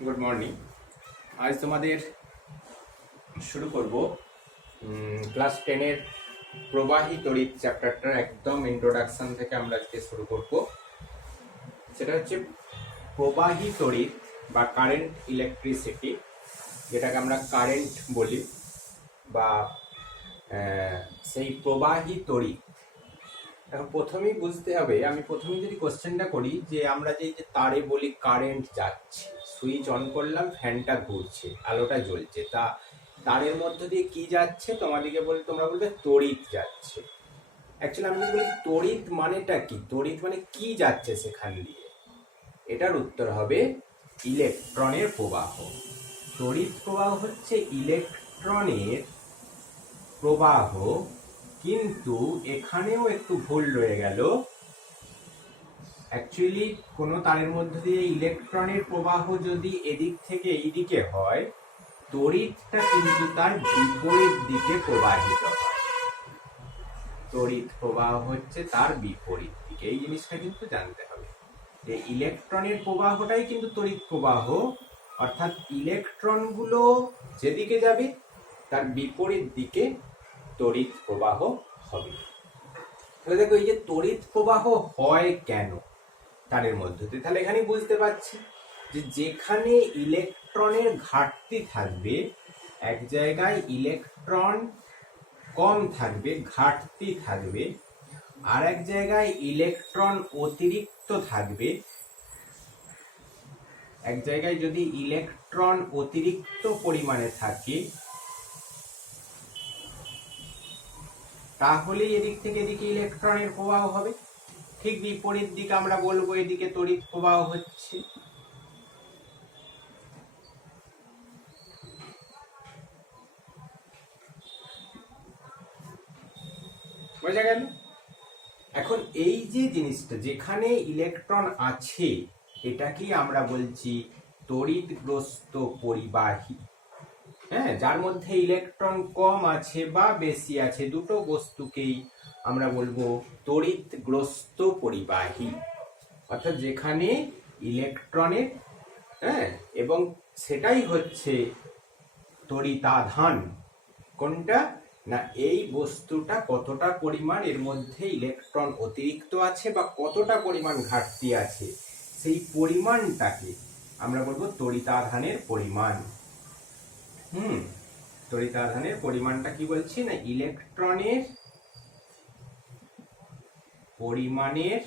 Good morning. আজ তোমাদের শুরু করব ক্লাস 10-এর প্রবাহী তড়িৎ চ্যাপ্টারটার একদম ইন্ট্রোডাকশন থেকে আমরা আজকে শুরু করব। সেটা হচ্ছে প্রবাহী তড়িৎ বা কারেন্ট ইলেকট্রিসিটি, যেটাকে আমরা কারেন্ট বলি, বা সেই প্রবাহী তড়িৎ। এখন প্রথমেই বুঝতে হবে, আমি প্রথমেই যদি কোশ্চেনটা করি যে আমরা যে তারে বলি কারেন্ট যাচ্ছে, সুইচ অন করলাম, ফ্যানটা ঘুরছে, আলোটা জ্বলছে, তারের মধ্য দিয়ে কি যাচ্ছে তোমরা বলবে তড়িৎ যাচ্ছে। অ্যাকচুয়ালি আমি যদি বলি তড়িৎ মানেটা কি, তড়িৎ মানে কি যাচ্ছে সেখান দিয়ে, এটার উত্তর হবে ইলেকট্রনের প্রবাহ। তড়িৎ প্রবাহ হচ্ছে ইলেকট্রনের প্রবাহ, কিন্তু এখানেও একটু ভুল রয়ে গেল। অ্যাকচুয়ালি কোনো তারের মধ্যে দিয়ে ইলেকট্রনের প্রবাহ যদি এদিক থেকে এইদিকে হয়, তড়িৎটা কিন্তু তার বিপরীত দিকে প্রবাহিত হয়। তড়িৎ প্রবাহ হচ্ছে তার বিপরীত দিকে, এই জিনিসটা কিন্তু জানতে হবে যে ইলেকট্রনের প্রবাহটাই কিন্তু তড়িৎ প্রবাহ, অর্থাৎ ইলেকট্রনগুলো যেদিকে যাবে তার বিপরীত দিকে তড়িৎ প্রবাহ হবে। তাহলে দেখো, এই যে তড়িৎ প্রবাহ হয় কেন তারের মধ্যে দিয়ে, তাহলে এখানে বুঝতে পারছি যে যেখানে ইলেকট্রনের ঘাটতি থাকবে, এক জায়গায় ইলেকট্রন কম থাকবে, ঘাটতি থাকবে, আর এক জায়গায় ইলেকট্রন অতিরিক্ত থাকবে। এক জায়গায় যদি ইলেকট্রন অতিরিক্ত পরিমাণে থাকে, তাহলে এদিক থেকে এদিকে ইলেকট্রনের প্রবাহ হবে। ঠিক বিপরীত দিকে আমরা বলবো এদিকে তড়িৎ প্রবাহ হচ্ছে। বোঝা গেল? এখন এই যে জিনিসটা, যেখানে ইলেকট্রন আছে, এটাকেই আমরা বলছি তড়িৎগ্রস্ত পরিবাহী। হ্যাঁ, যার মধ্যে ইলেকট্রন কম আছে বা বেশি আছে, দুটো বস্তুকেই আমরা বলবো তড়িৎগ্রস্ত পরিবাহী। অর্থাৎ যেখানে ইলেকট্রনের এবং সেটাই হচ্ছে তড়িতাধান। কোনটা না, এই বস্তুটা কতটা পরিমাণ এর মধ্যে ইলেকট্রন অতিরিক্ত আছে বা কতটা পরিমাণ ঘাটতি আছে, সেই পরিমাণটাকে আমরা বলবো তড়িতাধানের পরিমাণ। তড়িতাধানের পরিমাণটা কি বলছি না, ইলেকট্রনের পরিমাণের,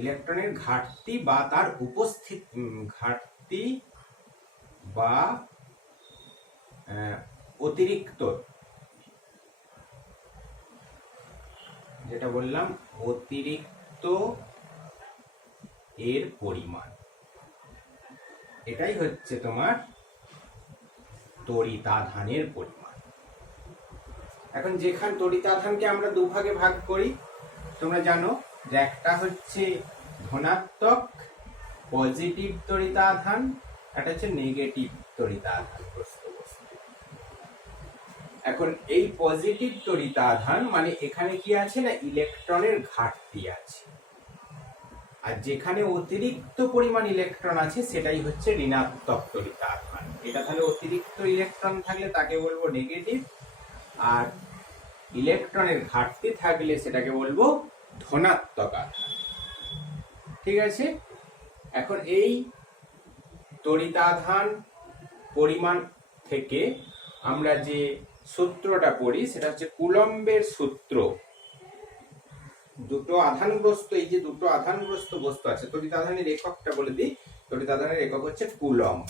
ইলেকট্রনের ঘাটতি বা তার উপস্থিত ঘাটতি বা অতিরিক্ত, যেটা বললাম অতিরিক্ত এর পরিমাণ, এটাই হচ্ছে তোমার তড়িতাধানের পরিমাণ। এখন যেখানে তড়িতাধানকে আমরা দুভাগে ভাগ করি, তোমরা জানো যে একটা হচ্ছে ধনাত্মক পজিটিভ তড়িতাধান, একটা হচ্ছে নেগেটিভ তড়িতাধান। এখন এই পজিটিভ তড়িতাধান মানে এখানে কি আছে না, ইলেকট্রনের ঘাটতি আছে, আর যেখানে অতিরিক্ত পরিমাণ ইলেকট্রন আছে সেটাই হচ্ছে ঋণাত্মক তড়িতাধান। এটা তাহলে অতিরিক্ত ইলেকট্রন থাকলে তাকে বলবো নেগেটিভ, আর ইলেকট্রনের ঘাটতি থাকলে সেটাকে বলবো ধনাত্মক আধান। ঠিক আছে? এখন এই তড়িতাধান পরিমাণ থেকে আমরা যে সূত্রটা পড়ি সেটা হচ্ছে কুলম্বের সূত্র। দুটো আধানগ্রস্ত, এই যে দুটো আধানগ্রস্ত বস্তু আছে, তড়িতাধানের এককটা বলে দিই। তড়িতাধানের একক হচ্ছে কুলম্ব।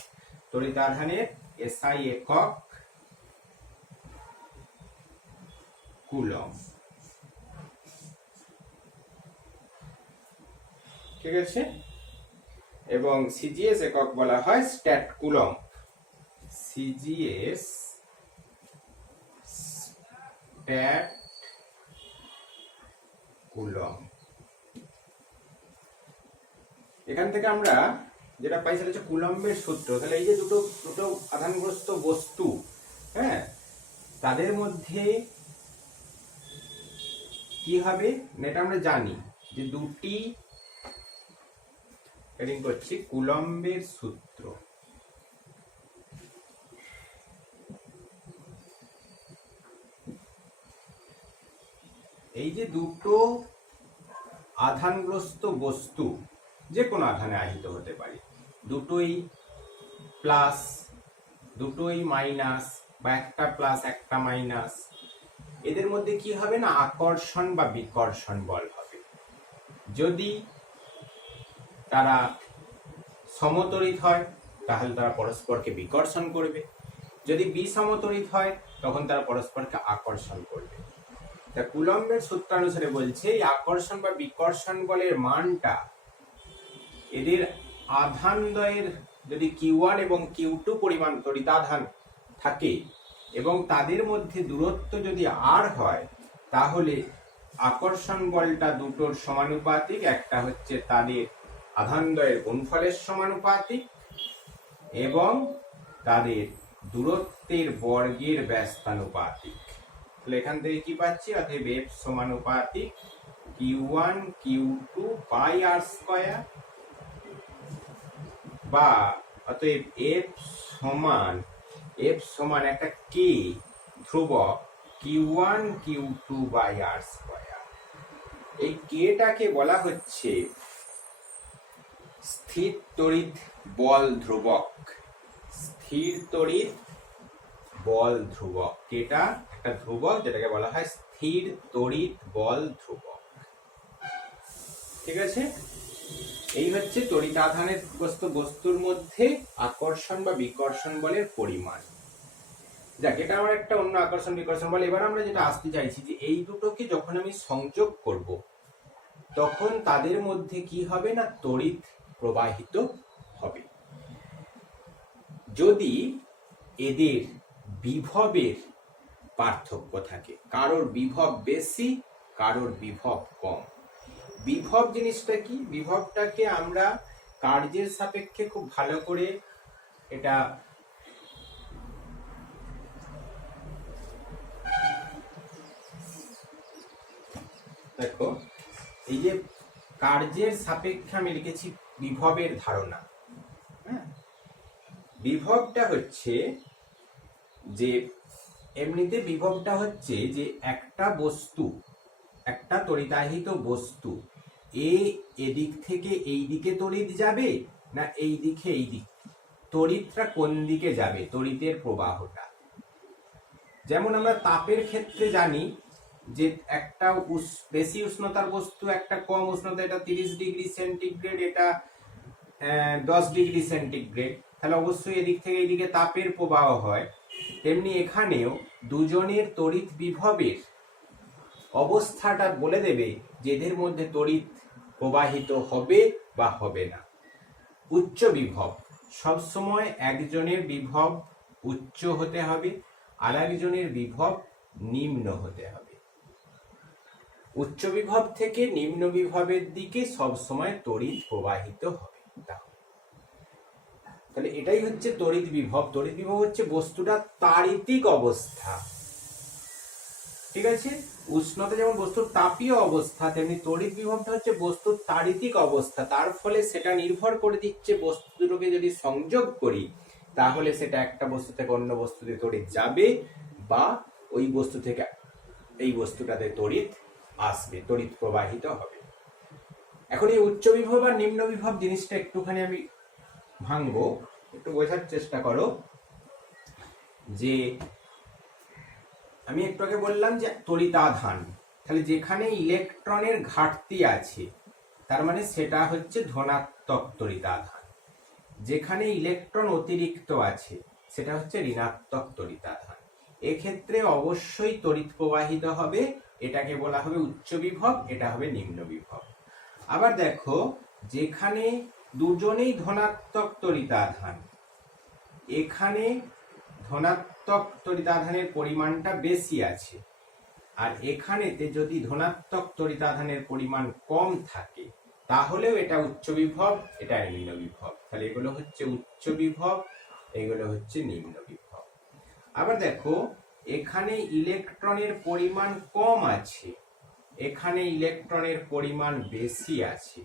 তড়িতাধানের এসআই একক কুলম্ব। ঠিক আছে? এবং সিজিএস একক বলা হয় stat coulomb. CGS stat coulomb. এখান থেকে আমরা যেটা পাই সেটা হচ্ছে কুলম্বের সূত্র। তাহলে এই যে দুটো দুটো আধানগ্রস্ত বস্তু, হ্যাঁ, তাদের মধ্যে কি হবে এটা আমরা জানি যে দুটি হেডিং করছি কুলম্বের সূত্র। এই যে দুটো আধানগ্রস্ত বস্তু যে কোনো আধানে আহিত হতে পারে, দুটোই প্লাস দুটোই মাইনাস বা একটা প্লাস একটা মাইনাস, এদের মধ্যে কি হবে না আকর্ষণ বা বিকর্ষণ বল হবে। যদি তারা সমতড়িৎ হয় তাহলে তারা পরস্পরকে বিকর্ষণ করবে, যদি বিষমতড়িৎ হয় তখন তারা পরস্পরকে আকর্ষণ করবে। তা কুলম্বের সূত্রানুসারে বলছে এই আকর্ষণ বা বিকর্ষণ বলের মানটা এদের আধানদ্বয়ের যদি Q1 এবং Q2 পরিমাণ তড়িতাধান থাকে এবং তাদের মধ্যে দূরত্ব যদি r হয়, তাহলে আকর্ষণ বলটা দুটোর সমানুপাতিক, একটা হচ্ছে তাদের আধানদ্বয়ের গুণফলের সমানুপাতিক এবং তাদের দূরত্বের বর্গের ব্যস্তানুপাতিক। তাহলে এখান থেকে কি পাচ্ছি, অতএব F সমানুপাতিক Q1 Q2 by r square, বা অতএব F সমান একটা k ধ্রুবক Q1 Q2 by r square. এই কেটাকে বলা হচ্ছে স্থির তড়িৎ বল ধ্রুবক। স্থির তড়িৎ বল ধ্রুবক, কেটা একটা ধ্রুবক যেটাকে বলা হয় স্থির তড়িৎ বল ধ্রুবক। ঠিক আছে, এই হচ্ছে তড়িতাধানের বস্তুর মধ্যে আকর্ষণ বা বিকর্ষণ বলের পরিমাণ। যাক, এটা আমার একটা অন্য আকর্ষণ বিকর্ষণ বল। এবার আমরা যেটা আসতে চাইছি যে এই দুটোকে যখন আমি সংযোগ করব তখন তাদের মধ্যে কি হবে না তড়িৎ প্রবাহিত হবে। যদি এদের বিভবের পার্থক্য থাকে, কারোর বিভব বেশি কারোর বিভব কম। বিভব জিনিসটা কি, বিভবটাকে আমরা কার্যের সাপেক্ষে খুব ভালো করে এটা দেখো, এই যে কার্যের সাপেক্ষে আমি লিখেছি বিভবের ধারণা। হ্যাঁ, বিভবটা হচ্ছে যে এমনিতে বিভবটা হচ্ছে যে একটা বস্তু, একটা তড়িতাহিত বস্তু এদিক থেকে এই দিকে তড়িৎ যাবে না এই দিকে এই দিক, তড়িৎটা কোন দিকে যাবে, তড়িতের প্রবাহটা। যেমন আমরা তাপের ক্ষেত্রে জানি যে একটা বেশি উষ্ণতার বস্তু একটা কম উষ্ণতা, এটা 30 ডিগ্রি সেন্টিগ্রেড, এটা 10 ডিগ্রি সেন্টিগ্রেড, তাহলে অবশ্যই এদিক থেকে এইদিকে তাপের প্রবাহ হয়। তেমনি এখানেও দুজনের তড়িৎ বিভবের অবস্থাটা বলে দেবে যে এদের মধ্যে তড়িৎ প্রবাহিত হবে বা হবে না। উচ্চ বিভব সবসময় একজনের বিভব উচ্চ হতে হবে আর একজনের বিভব নিম্ন হতে হবে। উচ্চ বিভব থেকে নিম্ন বিভবের দিকে সবসময় তড়িৎ প্রবাহিত হবে। তাহলে এটাই হচ্ছে তড়িৎ বিভব। তড়িৎ বিভব হচ্ছে বস্তুটা তাড়িতিক অবস্থা। ঠিক আছে, উষ্ণতা যেমন বস্তুর তাপীয় অবস্থা, তেমনি তড়িৎ বিভবটা হচ্ছে বস্তুর তাড়িতিক অবস্থা। তার ফলে সেটা নির্ভর করে দিচ্ছে বস্তু দুটোকে যদি সংযোগ করি তাহলে সেটা একটা বস্তু থেকে অন্য বস্তুতে তড়িৎ যাবে বা ওই বস্তু থেকে এই বস্তুটাতে তড়িৎ আসবে, তড়িৎ প্রবাহিত হবে। এখন এই উচ্চ বিভব আর নিম্ন বিভব জিনিসটা একটুখানি আমি ভাঙবো, একটু বোঝার চেষ্টা করো। যে আমি একটু আগে বললাম যে তড়িতাধান, তাহলে যেখানে ইলেকট্রনের ঘাটতি আছে তার মানে সেটা হচ্ছে ধনাত্মক তড়িতাধান, যেখানে ইলেকট্রন অতিরিক্ত আছে সেটা হচ্ছে ঋণাত্মক তড়িতাধান। এক্ষেত্রে অবশ্যই তড়িৎ প্রবাহিত হবে, এটাকে বলা হবে উচ্চ বিভব, এটা হবে নিম্ন বিভব। আবার দেখো, যেখানে দুজনেই ধনাত্মক তড়িতাধান, এখানে ধনাত্মক তড়িতাধানের পরিমাণটা বেশি আছে, আর এখানেতে যদি ধনাত্মক তড়িতাধানের পরিমাণ কম থাকে তাহলেও এটা উচ্চ বিভব, এটা নিম্ন বিভব। তাহলে এগুলো হচ্ছে উচ্চ বিভব, এগুলো হচ্ছে নিম্ন বিভব। আবার দেখো, এখানে ইলেকট্রনের পরিমাণ কম আছে, এখানে ইলেকট্রনের পরিমাণ বেশি আছে,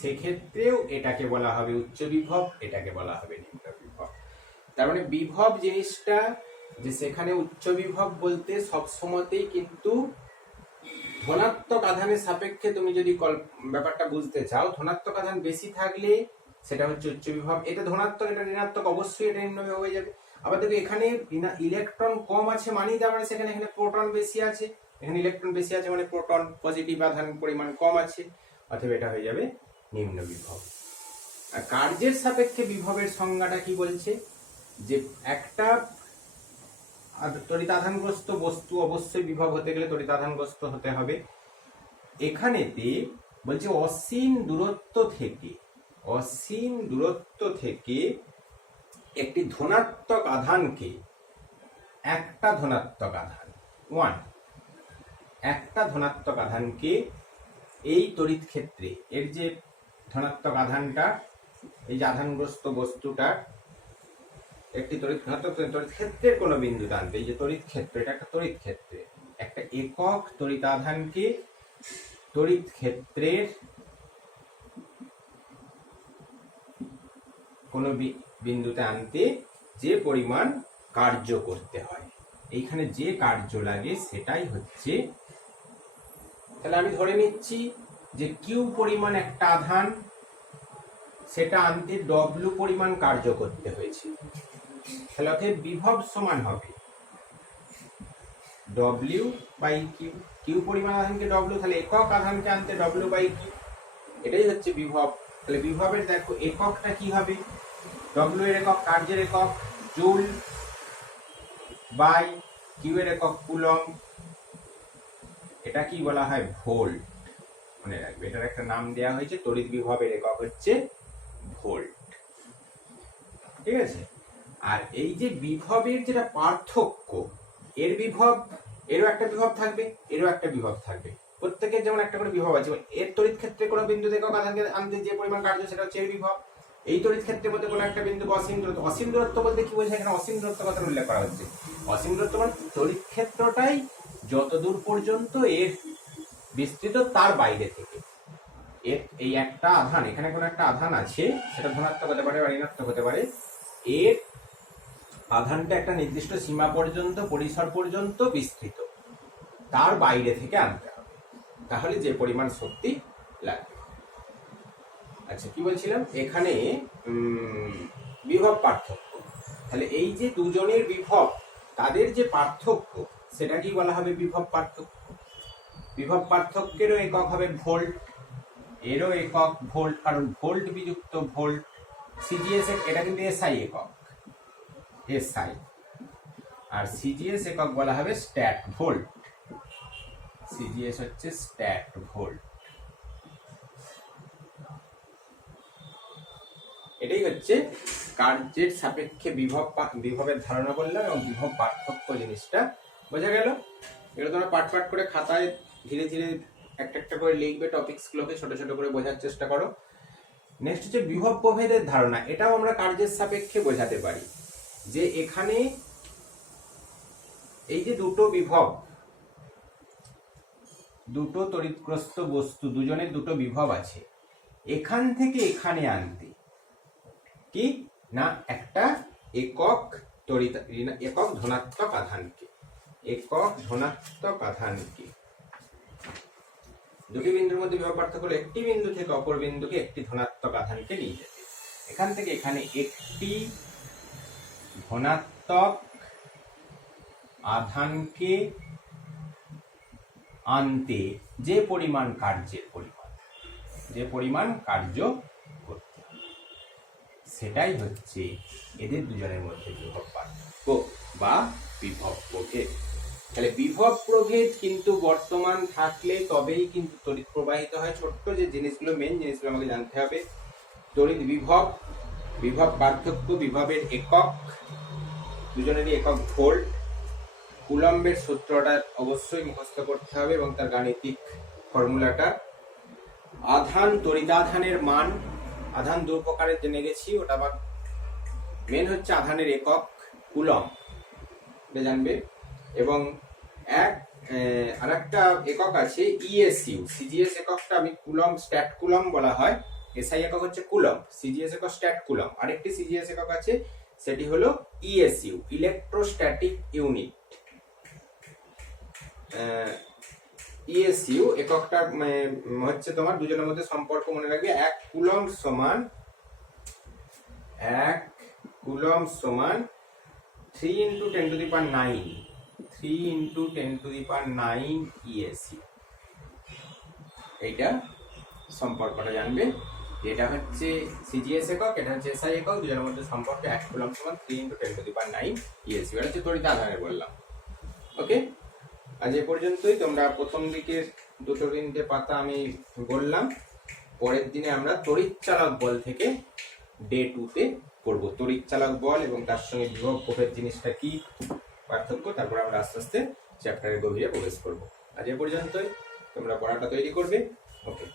সেক্ষেত্রেও এটাকে বলা হবে উচ্চ বিভব, এটাকে বলা হবে নিম্ন বিভব। তার মানে বিভব জিনিসটা যে সেখানে উচ্চ বিভব বলতে সবসময়তেই কিন্তু ধনাত্মক আধানের সাপেক্ষে তুমি যদি ব্যাপারটা বুঝতে চাও, ধনাত্মক আধান বেশি থাকলে সেটা হচ্ছে উচ্চ বিভব, এটা ধনাত্মক এটা ঋণাত্মক, অবশ্যই এটা নিম্ন বিভব হয়ে যাবে। আবার দেখো এখানে ইলেকট্রন কম আছে মানেই তার মানে সেখানে এখানে প্রোটন বেশি আছে, এখানে ইলেকট্রন বেশি আছে মানে প্রোটন পজিটিভ আধান পরিমাণ কম আছে, অথবা এটা হয়ে যাবে নিম্ন বিভব। আর কার্যের সাপেক্ষে বিভবের সংজ্ঞাটা কি বলছে, যে একটা তড়িতাধানগ্রস্ত বস্তু অবশ্যই বিভব হতে গেলে তড়িতাধানগ্রস্ত হতে হবে। এখানেতে বলছে অসীম দূরত্ব থেকে একটি ধনাত্মক আধানকে, একটা ধনাত্মক আধানকে এই তড়িৎ ক্ষেত্রে, এর যে ধনাত্মক আধানটা, এই যে আধানগ্রস্ত বস্তুটা একটি তড়িৎ ক্ষেত্রের কোন বিন্দু টানতে, এই যে তড়িৎ ক্ষেত্র, এটা একটা তড়িৎ ক্ষেত্রে, একটা একক তড়িতাধানকে তড়িৎ ক্ষেত্রের কোন বিন্দুতে আনতে যে পরিমাণ কার্য করতে হয়, এইখানে যে কার্য লাগে সেটাই হচ্ছে, তাহলে আমি ধরে নিচ্ছি যে কিউ পরিমাণ একটা আধান, সেটা আনতে ডব্লিউ পরিমাণ কার্য করতে হয়েছে, তাহলে অতএব বিভব সমান হবে ডব্লিউ বাই কিউ, কিউ পরিমাণ আধানকে ডব্লিউ, তাহলে একক আধানকে আনতে ডব্লিউ বাই কিউ, এটাই হচ্ছে বিভব। তাহলে বিভবের দেখো এককটা কি হবে, ডব্লিউ এর একক কার্যের একক জুল, বাই কিউ এর একক কুলম্ব, এটা কি বলা হয় ভোল্ট, মনে রাখবে এটার একটা নাম দেওয়া হয়েছে, তড়িৎ বিভবের একক হচ্ছে ভোল্ট, ঠিক আছে। আর এই যে বিভবের যেটা পার্থক্য, এর বিভব, এরও একটা বিভব থাকবে, এরও একটা বিভব থাকবে, প্রত্যেকের যেমন একটা করে বিভব আছে, এর তড়িৎ ক্ষেত্রে কোনো বিন্দু থেকে আধানকে আনতে যে পরিমাণ কার্য সেটা হচ্ছে এর বিভব, এই তড়িৎ ক্ষেত্রের মধ্যে কোনো একটা বিন্দু অসীম দূরত্ব, অসীম দূরত্ব বলতে কি বোঝায়, এখানে অসীম দূরত্ব কথা উল্লেখ করা হচ্ছে, অসীম দূরত্ব মানে তড়িৎ ক্ষেত্রটাই যতদূর পর্যন্ত এর বিস্তৃত তার বাইরে থেকে, এর এই একটা আধান, এখানে কোনো একটা আধান আছে, সেটা ধনাত্মক হতে পারে বা ঋণাত্মক হতে পারে, এর আধানটা একটা নির্দিষ্ট সীমা পর্যন্ত, পরিসর পর্যন্ত বিস্তৃত, তার বাইরে থেকে আনতে হবে, তাহলে যে পরিমাণ শক্তি লাগবে। আচ্ছা কি বলছিলাম, এখানে বিভব পার্থক্য, তাহলে এই যে দুজনের বিভব, তাদের যে পার্থক্য, সেটা কি বলা হবে বিভব পার্থক্য। বিভব পার্থক্যেরও একক হবে ভোল্ট, এরও একক ভোল্ট, কারণ ভোল্ট বিযুক্ত ভোল্ট, সিজিএস এটা কিন্তু এসআই একক, এসআই, আর সিজিএস একক বলা হবে স্ট্যাট ভোল্ট, সিজিএস হচ্ছে স্ট্যাট ভোল্ট। এটাই হচ্ছে কার্যের সাপেক্ষে বিভবের ধারণা বললাম, এবং বিভব পার্থক্য জিনিসটা বোঝা গেল। এগুলো তোমরা পাঠ পাঠ করে খাতায় ধীরে ধীরে একটা একটা করে লিখবে, টপিকসগুলোকে ছোট ছোট করে বোঝার চেষ্টা করো। নেক্সট হচ্ছে বিভব প্রভেদের ধারণা, এটাও আমরা কার্যের সাপেক্ষে বোঝাতে পারি, যে এখানে এই যে দুটো বিভব, দুটো তড়িৎগ্রস্ত বস্তু, দুজনের দুটো বিভব আছে, এখান থেকে এখানে আনতে কি না একটা একক একক ধনাত্মক আধানকে, দুটি বিন্দুর মধ্যে বিভব পার্থক্য হলো একটি বিন্দু থেকে অপর বিন্দুকে একটি ধনাত্মক আধানকে নিয়ে যেতে, এখান থেকে এখানে একটি ধনাত্মক আধানকে আনতে যে পরিমাণ কার্য করতে হবে, সেটাই হচ্ছে এদের দুজনের মধ্যে বিভব পার্থক্য বা বিভব প্রভেদ। তাহলে বিভব প্রভেদ কিন্তু বর্তমান থাকলে তবেই কিন্তু তড়িৎ প্রবাহিত হয়। ছোট্ট যে জিনিসগুলো, মেন জিনিসগুলো আমাকে জানতে হবে, তড়িৎ বিভব, বিভব পার্থক্য, বিভবের একক, দুজনেরই একক ভোল্ট, কুলম্বের সূত্রটা অবশ্যই মুখস্থ করতে হবে এবং তার গাণিতিক ফর্মুলাটা, আধান, তড়িতাধানের মান, আধান দু প্রকারের জেনে গেছি, ওটা আবার মেন হচ্ছে আধানের একক কুলম্ব, এটা জানবে, এবং আরেকটা একক আছে ইএসইউ, সিজিএস এককটা আমি কুলম্ব, স্ট্যাট কুলম্ব বলা হয়, এসআই একক হচ্ছে কুলম, সিজিএস একক স্ট্যাট কুলম। আরেকটি সিজিএস একক আছে, সেটি হলো ইএসইউ, ইলেকট্রোস্ট্যাটিক ইউনিট। ইএসইউ এককটা হচ্ছে তোমার দুজনের মধ্যে সম্পর্ক মনে রাখবে, 1 কুলম সমান 3 × 10⁹, 3 × 10⁹ ইএসইউ। এইটা সম্পর্কটা জানবে, এটা হচ্ছে সিজিএস একক, এটা হচ্ছে এসআই একক, দুজনের মধ্যে সম্পর্ক 1 কুলম সমান 3 × 10⁹ ইএসইউ। এটা হচ্ছে তড়িৎ আধানের বললাম। ওকে, আজ এ পর্যন্তই। তোমরা প্রথম দিকের 2-3টে পাতা আমি বললাম, পরের দিনে আমরা তড়িৎ চালক বল থেকে ডে 2তে করব। তড়িৎ চালক বল এবং তার সঙ্গে বিভব প্রভেদ জিনিসটা কি, পার্থক্য, তারপর আমরা আস্তে আস্তে চ্যাপ্টারের গভীরে প্রবেশ করব। আজ এ পর্যন্তই, তোমরা পড়াটা তৈরি করবে। ওকে।